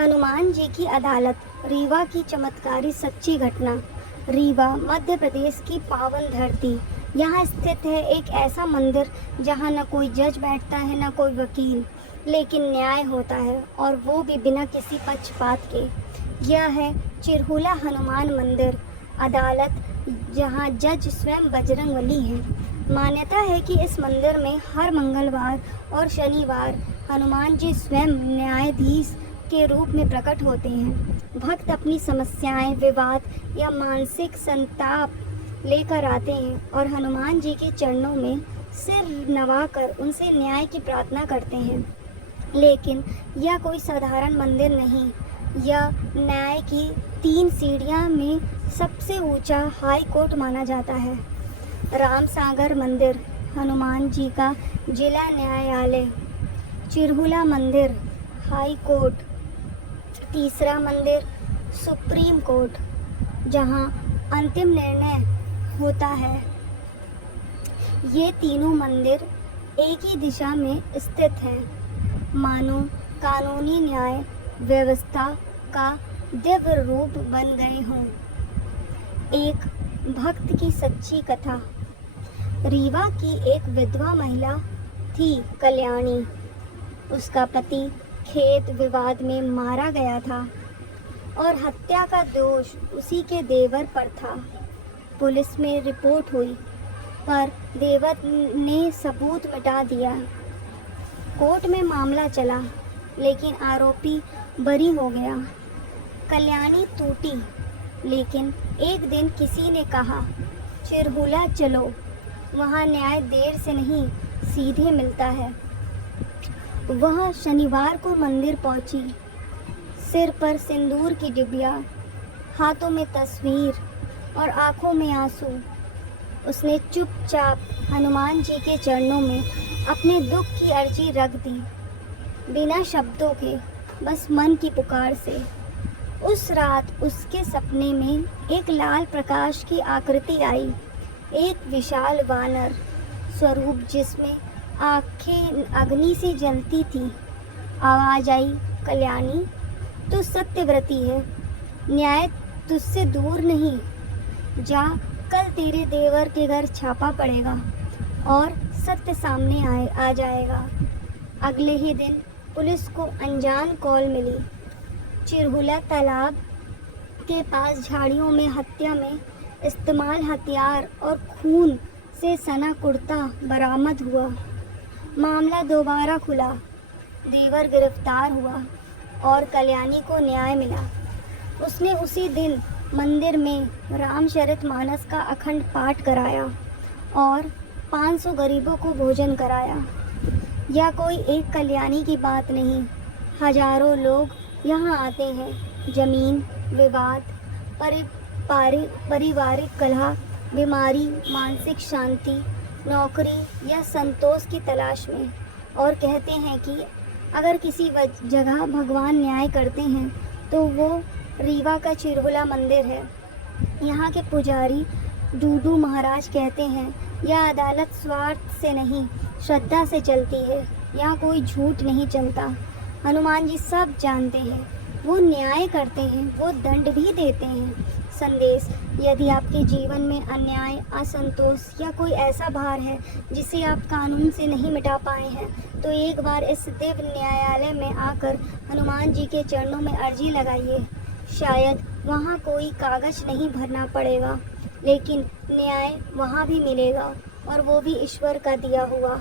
हनुमान जी की अदालत, रीवा की चमत्कारी सच्ची घटना। रीवा मध्य प्रदेश की पावन धरती। यहाँ स्थित है एक ऐसा मंदिर जहाँ न कोई जज बैठता है न कोई वकील, लेकिन न्याय होता है, और वो भी बिना किसी पक्षपात के। यह है चिरहुला हनुमान मंदिर अदालत, जहाँ जज स्वयं बजरंगबली हैं। मान्यता है कि इस मंदिर में हर मंगलवार और शनिवार हनुमान जी स्वयं न्यायाधीश के रूप में प्रकट होते हैं। भक्त अपनी समस्याएं, विवाद या मानसिक संताप लेकर आते हैं और हनुमान जी के चरणों में सिर नवाकर उनसे न्याय की प्रार्थना करते हैं। लेकिन यह कोई साधारण मंदिर नहीं, यह न्याय की 3 सीढ़ियां में सबसे ऊंचा हाई कोर्ट माना जाता है। रामसागर मंदिर हनुमान जी का जिला न्यायालय, चिरहुला मंदिर हाई कोर्ट, तीसरा मंदिर सुप्रीम कोर्ट, जहां अंतिम निर्णय होता है। ये तीनों मंदिर एक ही दिशा में स्थित हैं, मानो कानूनी न्याय व्यवस्था का दिव्य रूप बन गए हों। एक भक्त की सच्ची कथा। रीवा की एक विधवा महिला थी, कल्याणी। उसका पति खेत विवाद में मारा गया था और हत्या का दोष उसी के देवर पर था। पुलिस में रिपोर्ट हुई, पर देवर ने सबूत मिटा दिया। कोर्ट में मामला चला, लेकिन आरोपी बरी हो गया। कल्याणी टूटी, लेकिन एक दिन किसी ने कहा, चिरहुला चलो, वहाँ न्याय देर से नहीं सीधे मिलता है। वह शनिवार को मंदिर पहुंची, सिर पर सिंदूर की डिबिया, हाथों में तस्वीर और आंखों में आंसू। उसने चुपचाप हनुमान जी के चरणों में अपने दुख की अर्जी रख दी, बिना शब्दों के, बस मन की पुकार से। उस रात उसके सपने में एक लाल प्रकाश की आकृति आई, एक विशाल वानर स्वरूप जिसमें आँखें अग्नि से जलती थी। आवाज आई, कल्याणी, तू सत्यव्रती है, न्याय तुझसे दूर नहीं। जा, कल तेरे देवर के घर छापा पड़ेगा और सत्य सामने आ जाएगा। अगले ही दिन पुलिस को अनजान कॉल मिली। चिरहुला तालाब के पास झाड़ियों में हत्या में इस्तेमाल हथियार और खून से सना कुर्ता बरामद हुआ। मामला दोबारा खुला, देवर गिरफ्तार हुआ और कल्याणी को न्याय मिला। उसने उसी दिन मंदिर में रामचरितमानस का अखंड पाठ कराया और 500 गरीबों को भोजन कराया। यह कोई एक कल्याणी की बात नहीं, हजारों लोग यहाँ आते हैं जमीन, विवाद, पारिवारिक कलह, बीमारी, मानसिक शांति, नौकरी या संतोष की तलाश में, और कहते हैं कि अगर किसी जगह भगवान न्याय करते हैं तो वो रीवा का चिरहुला मंदिर है। यहाँ के पुजारी डूडू महाराज कहते हैं, यह अदालत स्वार्थ से नहीं, श्रद्धा से चलती है। यहाँ कोई झूठ नहीं चलता। हनुमान जी सब जानते हैं, वो न्याय करते हैं, वो दंड भी देते हैं। संदेश: यदि आपके जीवन में अन्याय, असंतोष या कोई ऐसा भार है जिसे आप कानून से नहीं मिटा पाए हैं, तो एक बार इस दिव्य न्यायालय में आकर हनुमान जी के चरणों में अर्जी लगाइए। शायद वहाँ कोई कागज नहीं भरना पड़ेगा, लेकिन न्याय वहाँ भी मिलेगा, और वो भी ईश्वर का दिया हुआ।